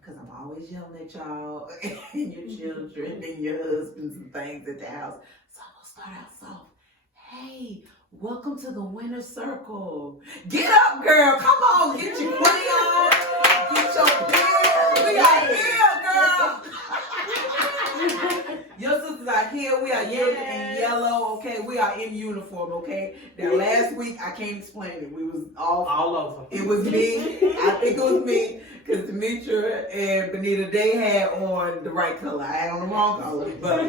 because I'm always yelling at y'all and your children and your husbands and things at the house. So I'm gonna start out soft. Hey, welcome to the winner circle. Get up, girl. Come on, get your crayon, get your pen. We are here, girl. Your sisters are here. We are here in yellow, okay? We are in uniform, okay? Now, last week, I can't explain it. We was all over. It was me. I think it was me. Because Demetra and Benita, they had on the right color. I had on the wrong color. But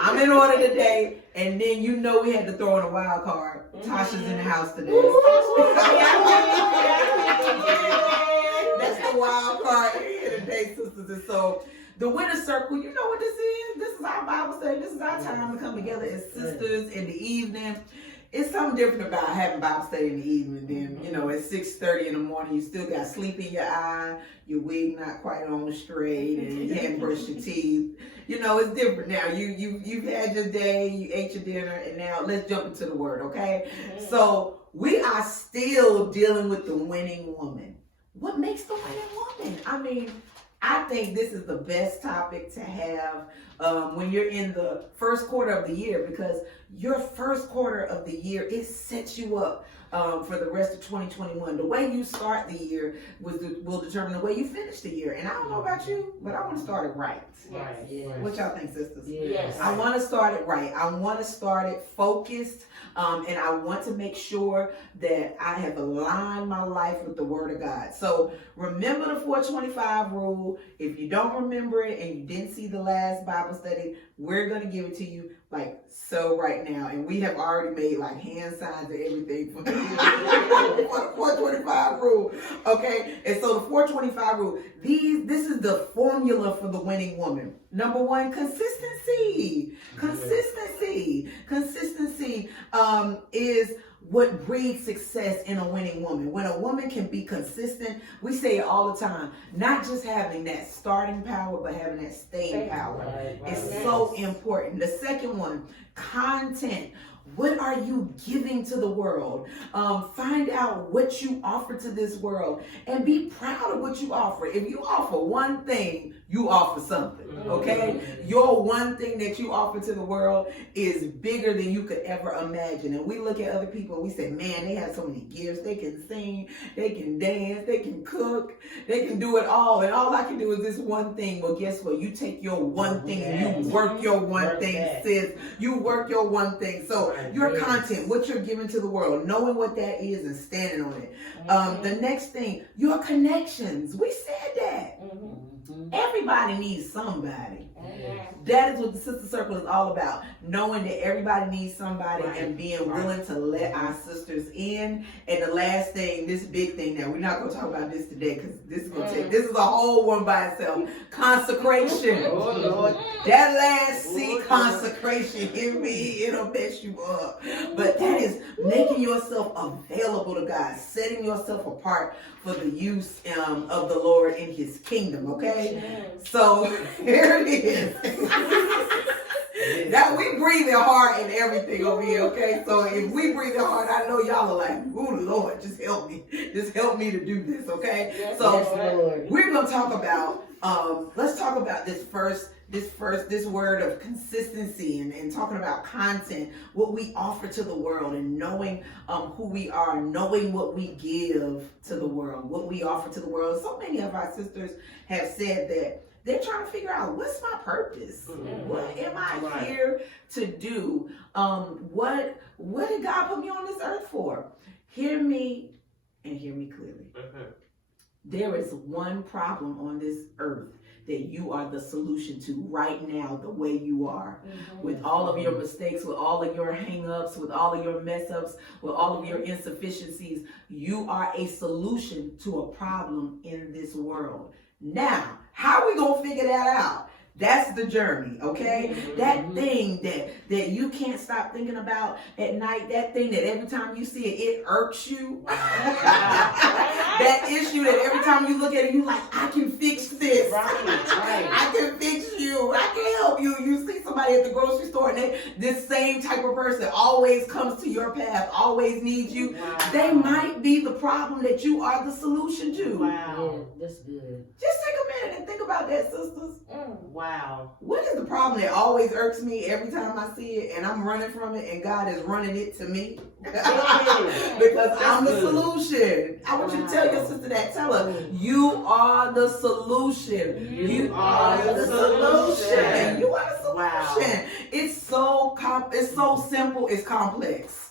I'm in order today. And then you know we had to throw in a wild card. Tasha's in the house today. That's the wild card here today, sisters. And so the winner circle, you know what this is? This is our Bible study. This is our time to come together as sisters in the evening. It's something different about having Bible study in the evening than, you know, at 6:30 in the morning, you still got sleep in your eye, your wig not quite on straight, and you hadn't brushed your teeth. You know, it's different now. You've had your day, you ate your dinner, and now let's jump into the word, okay? So we are still dealing with the winning woman. What makes the winning woman? I mean, I think this is the best topic to have when you're in the first quarter of the year, because your first quarter of the year, it sets you up for the rest of 2021. The way you start the year will determine the way you finish the year. And I don't know about you, but I want to start it right. Right. What y'all think, sisters? Yes. I want to start it right. I want to start it focused, and I want to make sure that I have aligned my life with the Word of God. So remember the 425 rule. If you don't remember it and you didn't see the last Bible study, we're going to give it to you like so right now. And we have already made like hand signs and everything for the 425 rule. Okay? And so the 425 rule, this is the formula for the winning woman. Number one, consistency. Consistency is what breeds success in a winning woman. When a woman can be consistent, we say it all the time, not just having that starting power, but having that staying power. It's so important. The second one, content. What are you giving to the world? Find out what you offer to this world and be proud of what you offer. If you offer one thing, you offer something, okay? Your one thing that you offer to the world is bigger than you could ever imagine. And we look at other people and we say, man, they have so many gifts. They can sing, they can dance, they can cook, they can do it all. And all I can do is this one thing. Well, guess what? You take your one thing and you work your one thing, sis. You work your one thing. So your content, what you're giving to the world, knowing what that is and standing on it. The next thing, your connections. We said that. Everybody needs somebody. That is what the Sister Circle is all about. Knowing that everybody needs somebody and being willing to let our sisters in. And the last thing, this big thing now, we're not going to talk about this today because this is going to take, this is a whole one by itself. Consecration. Oh, Lord. That last C, consecration, hear me, it'll mess you up. But that is making yourself available to God, setting yourself apart for the use of the Lord in His kingdom, okay? So here it is. Now we breathing hard and everything over here, okay? So if we breathing hard, I know y'all are like, oh Lord, just help me. Just help me to do this, okay? We're gonna talk about, let's talk about this word of consistency and talking about content, what we offer to the world and knowing who we are, knowing what we give to the world, what we offer to the world. So many of our sisters have said that they're trying to figure out, what's my purpose? What am I here to do? What did God put me on this earth for? Hear me and hear me clearly. There is one problem on this earth that you are the solution to right now, the way you are. With all of your mistakes, with all of your hang-ups, with all of your mess-ups, with all of your insufficiencies, you are a solution to a problem in this world. Now, how are we going to figure that out? That's the journey, okay? That thing that you can't stop thinking about at night, that thing that every time you see it, it irks you. That issue that every time you look at it, you like, I can fix this. I can fix you. I can help you. You see somebody at the grocery store and this same type of person always comes to your path, always needs you. They might be the problem that you are the solution to. Wow. Yeah, that's good. Just take a minute and think about that, sisters. Wow. What is the problem that always irks me every time I see it and I'm running from it and God is running it to me? Because I'm the solution. I want you to tell your sister that. Tell her, you are the solution. You are the solution. You are the solution. Wow. It's so simple, it's complex.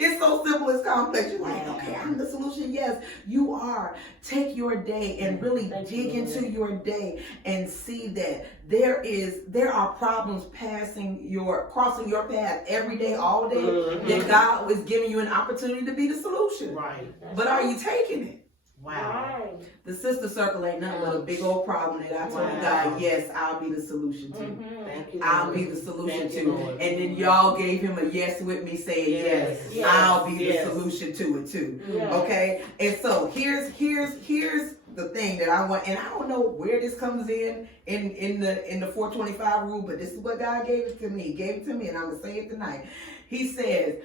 It's so simple, it's complex. You're like, okay, I'm the solution. Yes, you are. Take your day and really dig into your day and see that there are problems crossing your path every day, all day, that God was giving you an opportunity to be the solution. Right. But are you taking it? Wow. The sister circle ain't nothing but a big old problem that I told God, yes, I'll be the solution to. Thank you, I'll be the solution to. And then y'all gave him a yes with me saying, yes. I'll be the solution to it too. Okay? And so here's the thing that I want, and I don't know where this comes in the 425 rule, but this is what God gave it to me. He gave it to me, and I'm gonna say it tonight. He said,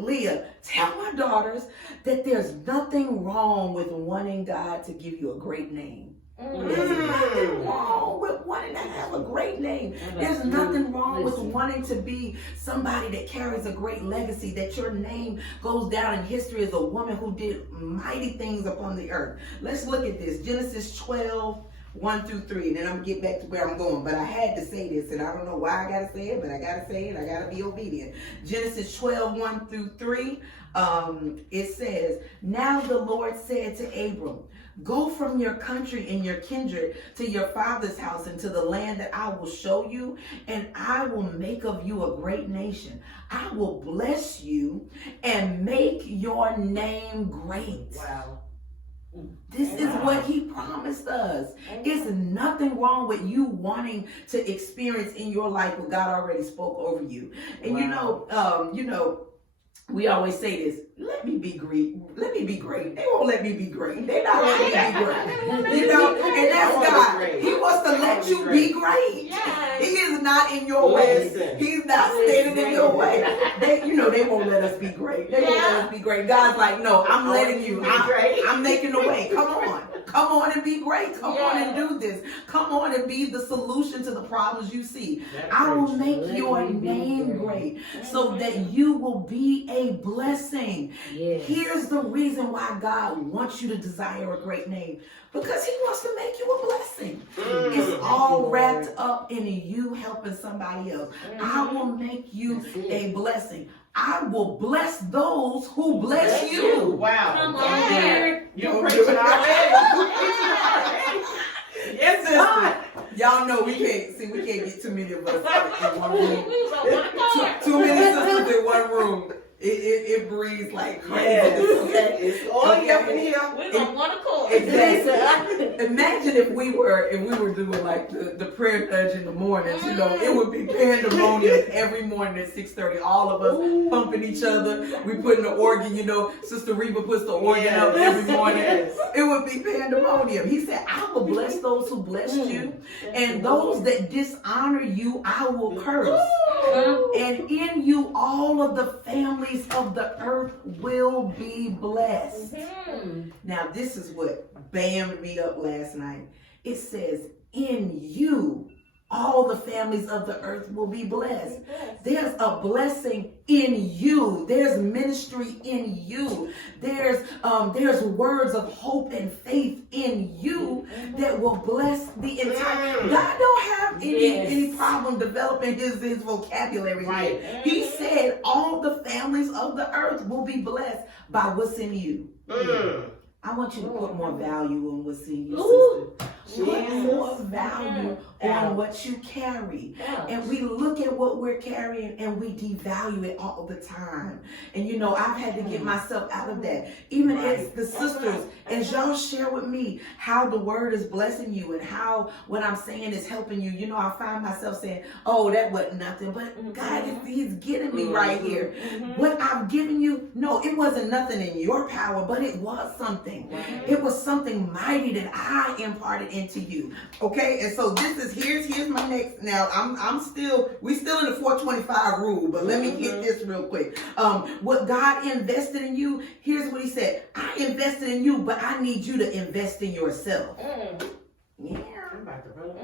Leah, tell my daughters that there's nothing wrong with wanting God to give you a great name. There's nothing wrong with wanting to have a great name. There's nothing wrong with wanting to be somebody that carries a great legacy, that your name goes down in history as a woman who did mighty things upon the earth. Let's look at this. Genesis 12, 1 through 3, and then I'm gonna get back to where I'm going. But I had to say this, and I don't know why I gotta say it, but I gotta say it. I gotta be obedient. Genesis 12, 1 through 3, it says, now the Lord said to Abram, go from your country and your kindred to your father's house and to the land that I will show you, and I will make of you a great nation. I will bless you and make your name great. Wow. This is what he promised us. It's nothing wrong with you wanting to experience in your life what God already spoke over you. And you know, we always say this, let me be great. Let me be great. They won't let me be great. They're not letting me be great. And that's God. He wants to let you be great. He is not in your way. He's not standing in your way. They won't let us be great. They won't let us be great. God's like, no, I'm letting you. I'm making the way. Come on. Come on and be great. Come on and do this. Come on and be the solution to the problems you see. I will make your name great so that you will be a blessing. Here's the reason why God wants you to desire a great name. Because he wants to make you a blessing. It's all wrapped up in you helping somebody else. I will make you a blessing. I will bless those who bless you. Wow. Come on. You're preaching already. Yes, God. Y'all know we can't get too many of us in one room. Too many sisters in one room. It breathes like crazy. Okay? It's all up in here. We're on one accord. Exactly. Imagine if we were doing like the prayer nudge in the mornings, it would be pandemonium every morning at 6:30. All of us pumping each other. We putting the organ, Sister Reba puts the organ up every morning. It would be pandemonium. He said, I will bless those who bless you, and those that dishonor you, I will curse. And in you, all of the families of the earth will be blessed. Now, this is what bammed me up last night. It says, in you, all the families of the earth will be blessed. There's a blessing in you. There's ministry in you. There's words of hope and faith in you that will bless the entire. God don't have any problem developing his vocabulary. Right. He said all the families of the earth will be blessed by what's in you. I want you to put more value on what's in you, sister. put more value Ouch. on what you carry. Yeah. And we look at what we're carrying and we devalue it all the time. And you know, I've had to get myself out of that. Even as the sisters, as y'all share with me how the word is blessing you and how what I'm saying is helping you, you know, I find myself saying, oh, that wasn't nothing. But God, He's getting me right here. What I've given you, no, it wasn't nothing in your power, but it was something. It was something mighty that I imparted into you. Okay, and so here's my next. Now we still in the 425 rule, but let me get this real quick. What God invested in you, here's what He said: I invested in you, but I need you to invest in yourself. Yeah. I'm about to run.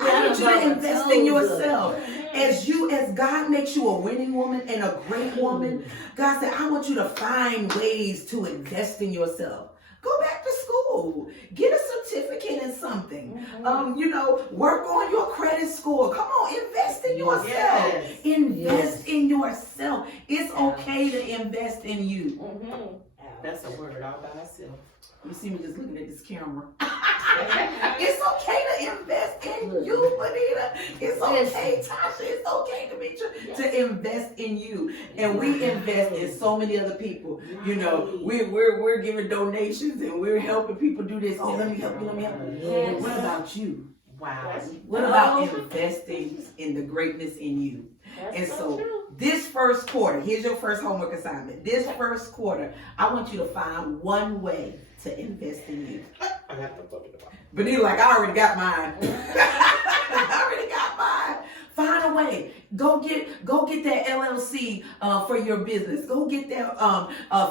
I need you to invest in yourself. As God makes you a winning woman and a great woman, God said, I want you to find ways to invest in yourself. Go back to school. Get a certificate in something. You know, work on your credit score. Come on, invest in yourself. Yes. Invest in yourself. It's okay to invest in you. That's a word all by itself. You see me just looking at this camera. It's okay to invest in you, Bonita. It's okay, Tasha. It's okay, Demetra, to invest in you. And we invest in so many other people. You know, we're giving donations and we're helping people do this. Oh, let me help you, let me help you. Yes. What about you? Wow. What about investing in the greatness in you? And so this first quarter, here's your first homework assignment. This first quarter, I want you to find one way to invest in you. I have to put it about. Bonita, like, I already got mine. I already got mine. Find a way. Go get that LLC for your business. Go get that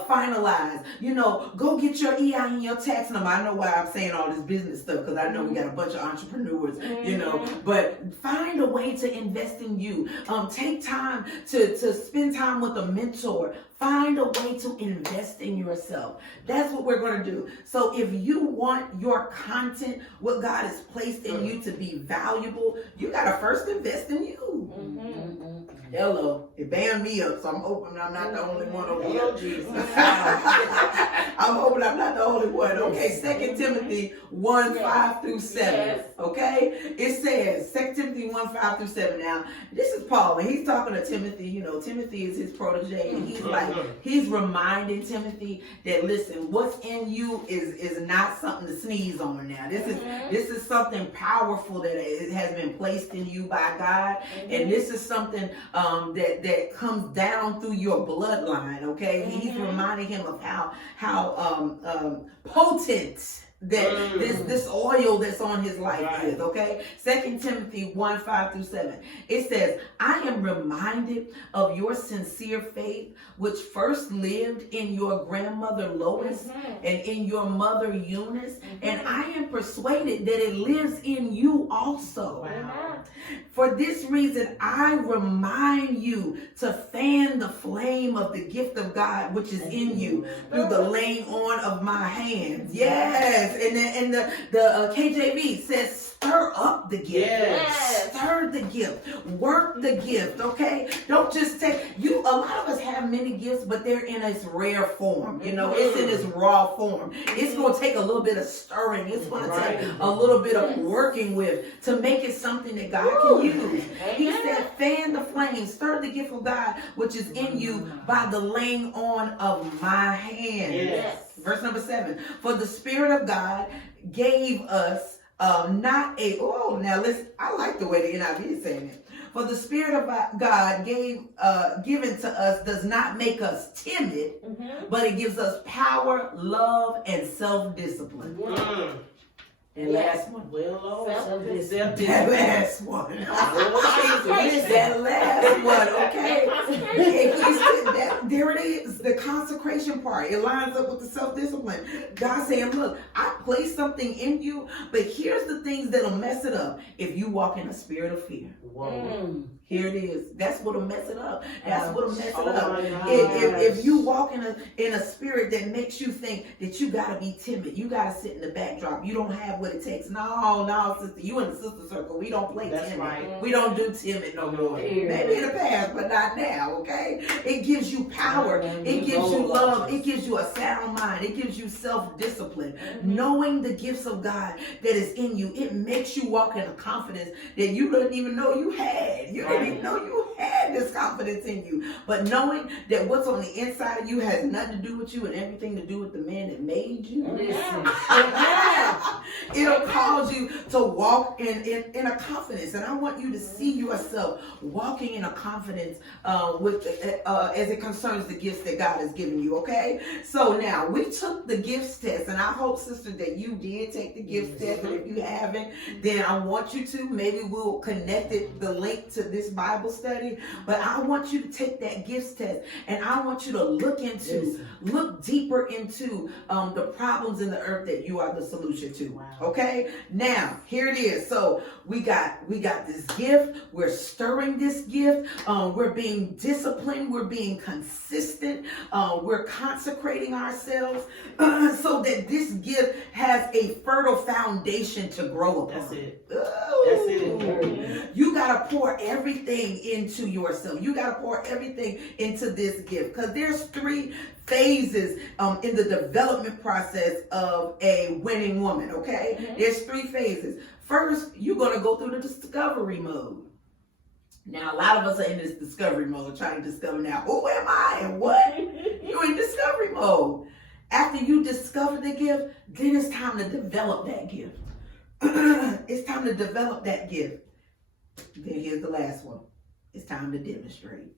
finalized. You know, go get your EIN, your tax number. I know why I'm saying all this business stuff, because I know we got a bunch of entrepreneurs, you know. But find a way to invest in you. Take time to spend time with a mentor. Find a way to invest in yourself. That's what we're going to do. So if you want your content, what God has placed in you, to be valuable, you got to first invest in you. Hello. It banned me up, so I'm hoping I'm not the only one over here. Oh, Jesus. I'm hoping I'm not the only one. Okay, 2 Timothy 1, 5 through 7. Yes. Okay? It says, 2 Timothy 1, 5 through 7. Now, this is Paul, and he's talking to Timothy. You know, Timothy is his protege, and he's reminding Timothy that, listen, what's in you is not something to sneeze on now. This is something powerful that has been placed in you by God, and this is something that comes down through your bloodline. Okay, he's reminding him of how potent that this oil that's on his life is. Okay, 2 Timothy 1, 5 through 7. It says, I am reminded of your sincere faith, which first lived in your grandmother Lois and in your mother Eunice, and I am persuaded that it lives in you also. Wow. For this reason, I remind you to fan the flame of the gift of God which is in you through the laying on of my hands. Yes. And the KJV says, stir up the gift. Yes. Stir the gift. Work the gift, okay? Don't just take, a lot of us have many gifts, but they're in its rare form. You know, it's in its raw form. It's going to take a little bit of stirring. It's going to take a little bit of working with to make it something that God can use. He said, fan the flame, stir the gift of God, which is in you by the laying on of my hand. Yes. Verse number 7. For the Spirit of God gave us now listen, I like the way the NIV is saying it. For the Spirit of God given to us does not make us timid, but it gives us power, love, and self-discipline. And last one. Well, Lord, That last one. That last one, okay? There it is, the consecration part. It lines up with the self-discipline. God saying, look, I placed something in you, but here's the things that'll mess it up if you walk in a spirit of fear. Whoa. Here it is. That's what'll mess it up. That's what'll mess it Oh up. my gosh. If you walk in a spirit that makes you think that you gotta be timid, you gotta sit in the backdrop, you don't have what it takes. No, sister, you in the sister circle. We don't play That's timid. right. We don't do timid no more. Yeah. Maybe in the past, but not now, okay? It gives you power. It gives you love. It gives you a sound mind. It gives you self-discipline. Knowing the gifts of God that is in you, it makes you walk in a confidence that you didn't even know you had. You didn't even know you had this confidence in you. But knowing that what's on the inside of you has nothing to do with you and everything to do with the man that made you. Listen. It'll cause you to walk in a confidence, and I want you to see yourself walking in a confidence as it concerns the gifts that God has given you. Okay, so now we took the gifts test, and I hope, sister, that you did take the gifts test. And if you haven't, then I want you to. Maybe we'll connect the link to this Bible study. But I want you to take that gifts test, and I want you to look deeper into the problems in the earth that you are the solution to. Wow. Okay, now here it is. So we got this gift. We're stirring this gift. We're being disciplined. We're being consistent. We're consecrating ourselves so that this gift has a fertile foundation to grow upon. That's it. Ooh. That's it. You got to pour everything into yourself. You got to pour everything into this gift, because there's 3 phases in the development process of a winning woman, okay? There's 3 phases. First, you're going to go through the discovery mode. Now, a lot of us are in this discovery mode, trying to discover now, who am I and what? You're in discovery mode. After you discover the gift, then it's time to develop that gift. It's time to develop that gift. Then here's the last one. It's time to demonstrate.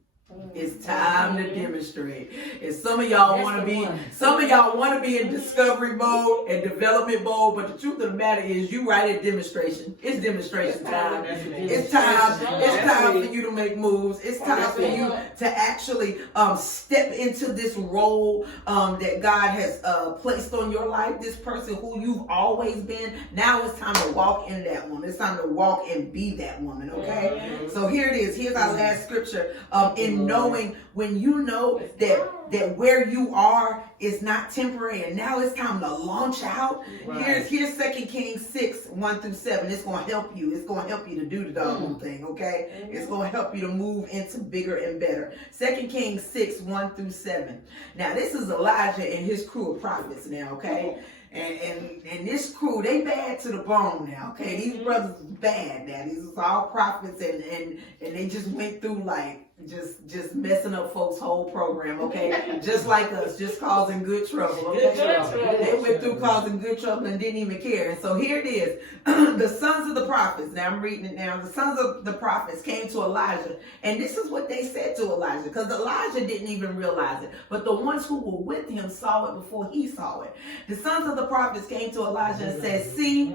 It's time to demonstrate. And some of y'all want to be in discovery mode and development mode, but the truth of the matter is you right at demonstration. It's demonstration time. It's time. It's time for you to make moves. It's time for you to actually step into this role that God has placed on your life. This person who you've always been. Now it's time to walk in that woman. It's time to walk and be that woman. Okay. So here it is. Here's our last scripture. In knowing, when you know that where you are is not temporary, and now it's time to launch out. Right. Here's 2 Kings 6, 1-7. It's going to help you. It's going to help you to do the whole thing, okay? It's going to help you to move into bigger and better. 2 Kings 6, 1-7. Now, this is Elijah and his crew of prophets now, okay? And this crew, they bad to the bone now, okay? These brothers bad now. These are all prophets, and they just went through like just messing up folks' whole program, okay? Just like us, just causing good trouble, okay? They went through causing good trouble and didn't even care. And so here it is. The sons of the prophets, now I'm reading it now. The sons of the prophets came to Elijah, and this is what they said to Elijah, because Elijah didn't even realize it. But the ones who were with him saw it before he saw it. The sons of the prophets came to Elijah and said, see,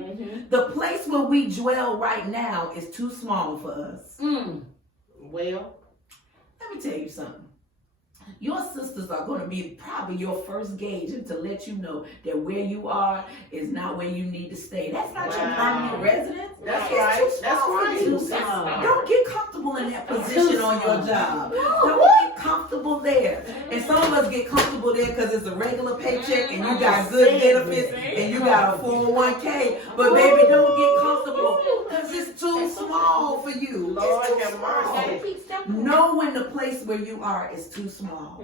the place where we dwell right now is too small for us. Well, let me tell you something. Your sisters are going to be probably your first gauge to let you know that where you are is not where you need to stay. That's not your permanent residence. That's It's right. too small That's for right. you. Too small. Don't get comfortable in that position on your job. Don't get comfortable there. And some of us get comfortable there because it's a regular paycheck and you got good benefits and you got a 401k. But baby, don't get comfortable because it's too small for you. Lord It's too have mercy. small. Know when the place where you are is too small.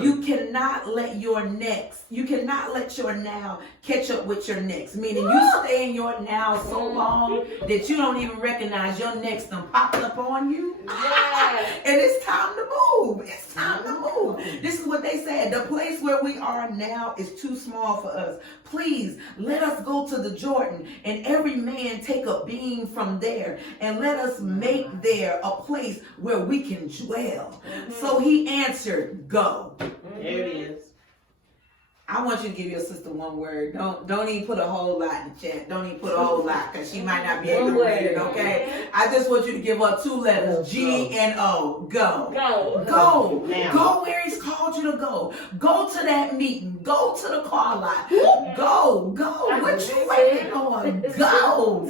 You cannot let your now catch up with your next. Meaning you stay in your now so long that you don't even recognize your next done popped up on you. And it's time to move. It's time to move. This is what they said. The place where we are now is too small for us. Please let us go to the Jordan and every man take a beam from there and let us make there a place where we can dwell. So he answered, go. There it is. I want you to give your sister one word. Don't even put a whole lot in the chat. Don't even put a whole lot because she might not be able to read it, okay? I just want you to give her 2 letters, G and O. Go. Go. Now. Go where he's called you to go. Go to that meeting. Go to the car lot. Go. What you waiting on? Go.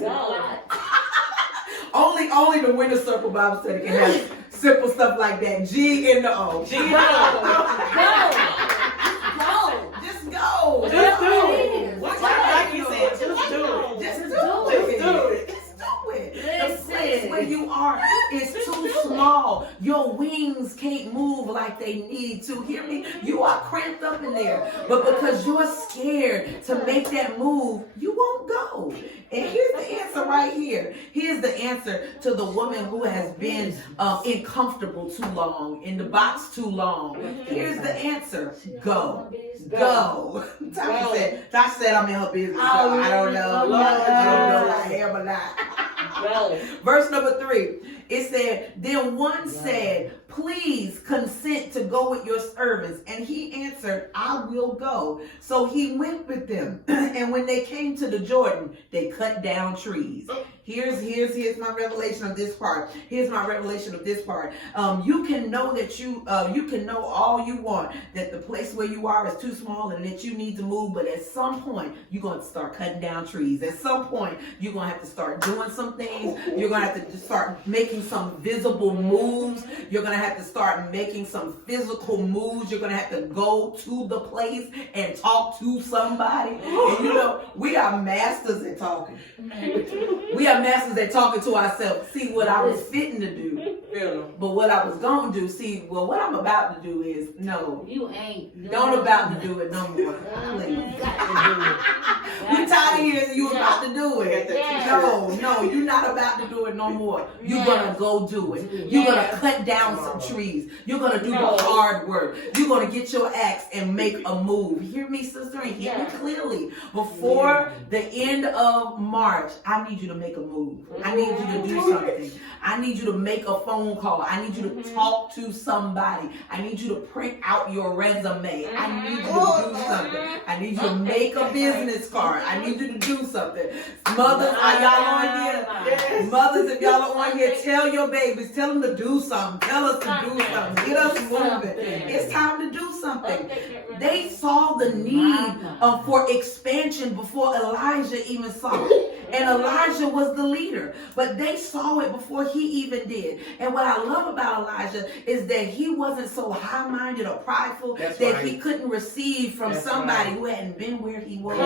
Only the Winter Circle Bible Study can have simple stuff like that. G and the O. G and O. Just go. Just do it. Like you said, just do it. place where you are is too small. Your wings can't move like they need to. Hear me? You are cramped up in there. But because you're scared to make that move, you won't go. And here's the answer right here. Here's the answer to the woman who has been uncomfortable too long, in the box too long. Here's the answer. Go. Go. Tasha said I'm in her business. So I don't know. I am or not. Verse number 3. It said, then one said, please consent to go with your servants. And he answered, I will go. So he went with them. And when they came to the Jordan, they cut down trees. Here's my revelation of this part. Here's my revelation of this part. You can know that you can know all you want, that the place where you are is too small and that you need to move. But at some point, you're going to start cutting down trees. At some point, you're going to have to start doing some things. You're going to have to start making some visible moves. You're going to have to start making some physical moves. You're going to have to go to the place and talk to somebody. And you know, we are masters at talking. We are masters at talking to ourselves. See what I was fitting to do. But what I was going to do, see, well, what I'm about to do is, no. You ain't. Don't about to do it no more. Please. We tired of hearing you about to do it. No, you're not about to do it no more. You're going to go do it. You're going to cut down some trees. You're going to do the hard work. You're going to get your axe and make a move. Hear me, sister, and hear me clearly. Before the end of March, I need you to make a move. I need you to do something. I need you to make a phone call. I need you to talk to somebody. I need you to print out your resume. I need you to do something. I need you to make a business card. I need you to do something. Mothers, are y'all on here? Yes. Mothers, if y'all are on here, tell your babies, tell them to do something. Tell us to do something. Get us moving. It's time to do something. They saw the need for expansion before Elijah even saw it. And Elijah was the leader, but they saw it before he even did. And what I love about Elijah is that he wasn't so high-minded or prideful he couldn't receive from somebody who hadn't been where he was.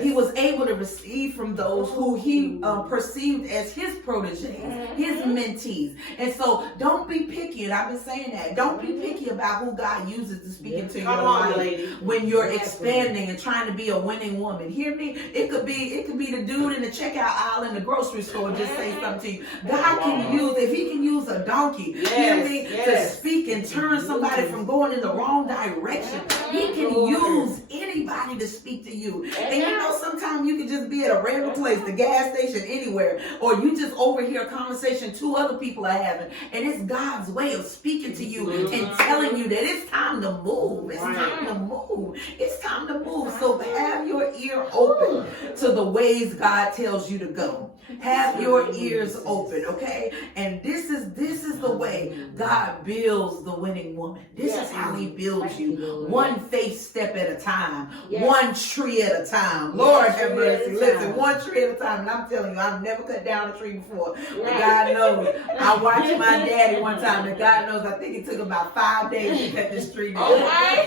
He was able to receive from those who he perceived as his proteges, his mentees. And so don't be picky, and I've been saying that. Don't be picky about who God uses to speak into your life when you're expanding and trying to be a winning woman. Hear me? It could be the dude in the checkout aisle in the grocery store just say something to you. God can use, if he can use a donkey, hear me, to speak and turn somebody from going in the wrong direction. He can use anybody to speak to you. And you know, sometimes you can just be at a random place, the gas station, anywhere, or you just overhear a conversation two other people are having, and it's God's way of speaking to you and telling you that it's time to move. It's time to move. It's time to move. So have your ear open to the ways God tells you to go. Have your ears open, okay? And this is the way God builds the winning woman. This is how he builds you. One faith step at a time. One tree at a time. Lord have mercy. Listen, one tree at a time. And I'm telling you, I've never cut down a tree before. But God knows. I watched my daddy one time, and God knows, I think it took about 5 days to cut this tree down.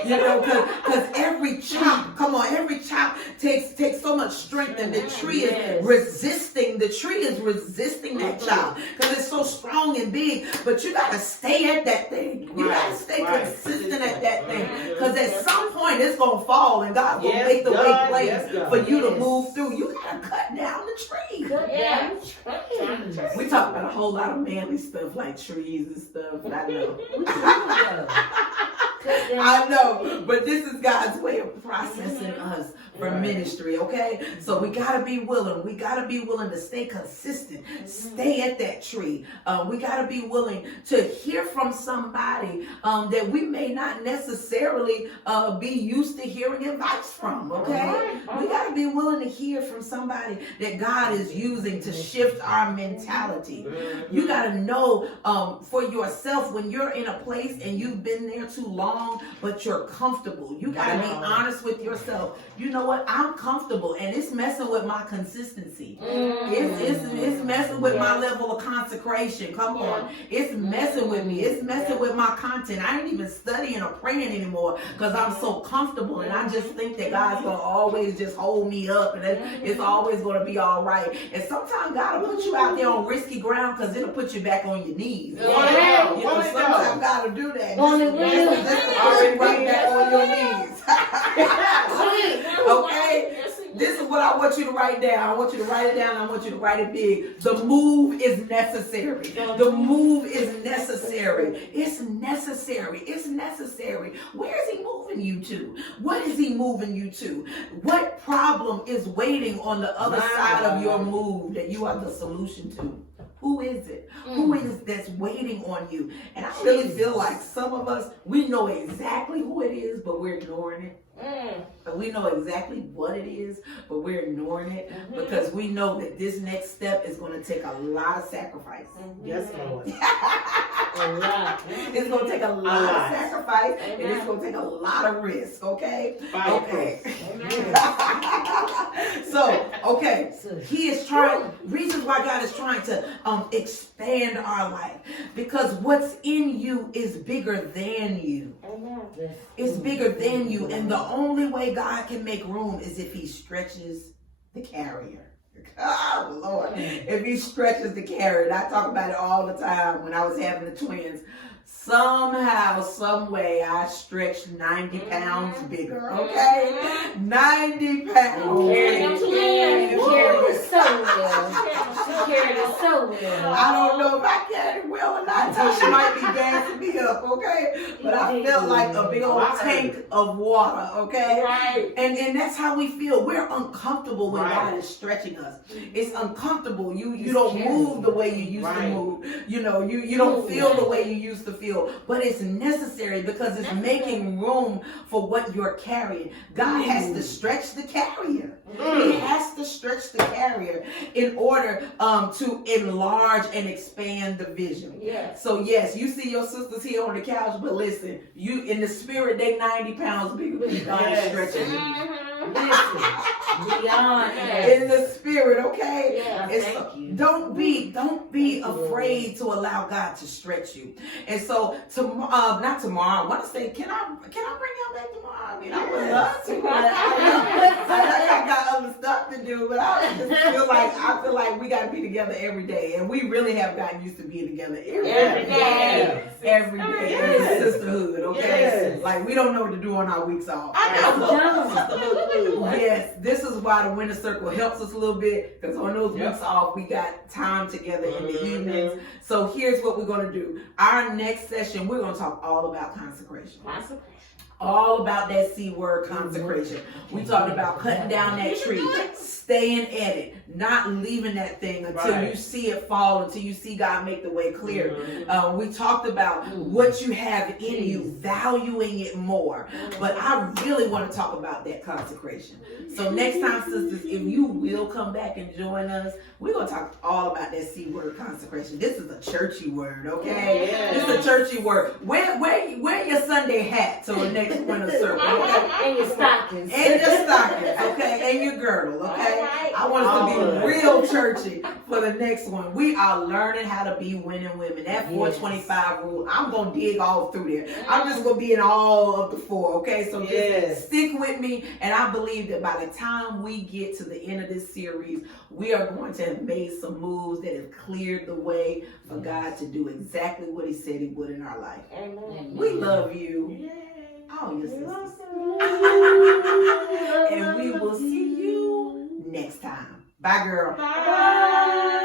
You know, because every chop, every chop takes so much strength, and the tree is resisting. The tree is resisting that chop because it's so strong and big. But you got to stay at that thing. You got to stay consistent at that thing, because at some point it's gonna fall, and God will make the way place for you to move through. You got to cut down the tree. We talk about a whole lot of manly stuff like trees and stuff. I know. I know, but this is God's way of processing us for ministry, okay? So we gotta be willing. We gotta be willing to stay consistent. Stay at that tree. We gotta be willing to hear from somebody that we may not necessarily be used to hearing advice from, okay? We gotta be willing to hear from somebody that God is using to shift our mentality. You gotta know for yourself when you're in a place and you've been there too long, but you're comfortable. You gotta be honest with yourself. You know what? I'm comfortable, and it's messing with my consistency. Mm. It's messing with my level of consecration. Come on. It's messing with me. It's messing with my content. I ain't even studying or praying anymore because I'm so comfortable, and I just think that God's going to always just hold me up, and it's always going to be all right. And sometimes God will put you out there on risky ground because it'll put you back on your knees. Yeah. You know, sometimes God will do that. Just Already right back on your knees. Okay? Yes, it This is what I want you to write down. I want you to write it down. I want you to write it big. The move is necessary. The move is necessary. It's necessary. It's necessary. Where is he moving you to? What is he moving you to? What problem is waiting on the other side of your move that you are the solution to? Who is it? Who is that's waiting on you? And I really feel like some of us, we know exactly who it is, but we're ignoring it. And we know exactly what it is, but we're ignoring it because we know that this next step is going to take a lot of sacrifice. Yes, Lord. It's going to take a lot of sacrifice, and it's going to take a lot of risk, okay? Okay. So, he is trying, reasons why God is trying to expand our life, because what's in you is bigger than you. It's bigger than you, and the only way God can make room is if he stretches the carrier. Oh, Lord. If he stretches the carrier. And I talk about it all the time when I was having the twins. Somehow, some way, I stretched 90 pounds bigger, okay? 90 pounds. Carried it so well. She carried it so well. I don't know if I carried it well or not. Tasha might be gassing me up, okay? But I felt like a big old tank of water, okay? Right. And that's how we feel. We're uncomfortable when God is stretching us. It's uncomfortable. You don't move the way you used to move. You know, you don't feel the way you used to feel. But it's necessary because it's making room for what you're carrying. God has to stretch the carrier. He has to stretch the carrier in order to enlarge and expand the vision. Yes. So yes, you see your sisters here on the couch, but listen, you in the spirit, they 90 pounds bigger because God is stretching you. Beyond In the spirit, okay? Yeah, Don't be afraid to allow God to stretch you. And so not tomorrow. I want to say, can I bring y'all back tomorrow? I mean, I would love to. I got other stuff to do, but I feel like we got to be together every day, and we really have gotten used to being together every day. Every day, as a sisterhood, okay? Yes. Like we don't know what to do on our weeks off. Yes, this is why the Winter Circle helps us a little bit, because on those weeks off, we got time together in the evenings. So here's what we're going to do. Our next session, we're going to talk all about consecration. All about that C word, consecration. We talked about cutting down that tree, staying at it, not leaving that thing until you see it fall, until you see God make the way clear. We talked about what you have in you, valuing it more. But I really want to talk about that consecration. So next time, sisters, if you will come back and join us, we're going to talk all about that C word, consecration. This is a churchy word, okay? This is a churchy word. Wear your Sunday hat to the next Winter Circle, okay? And your stockings. And your stockings, okay? And your girdle, okay? I want us to be real churchy for the next one. We are learning how to be winning women. That 425 rule, I'm going to dig all through there. I'm just going to be in all of the 4, okay? So just stick with me. And I believe that by the time we get to the end of this series, we are going to have made some moves that have cleared the way for God to do exactly what he said he would in our life. Amen. We love you. Oh, your sisters. And we will see you next time. Bye, girl. Bye.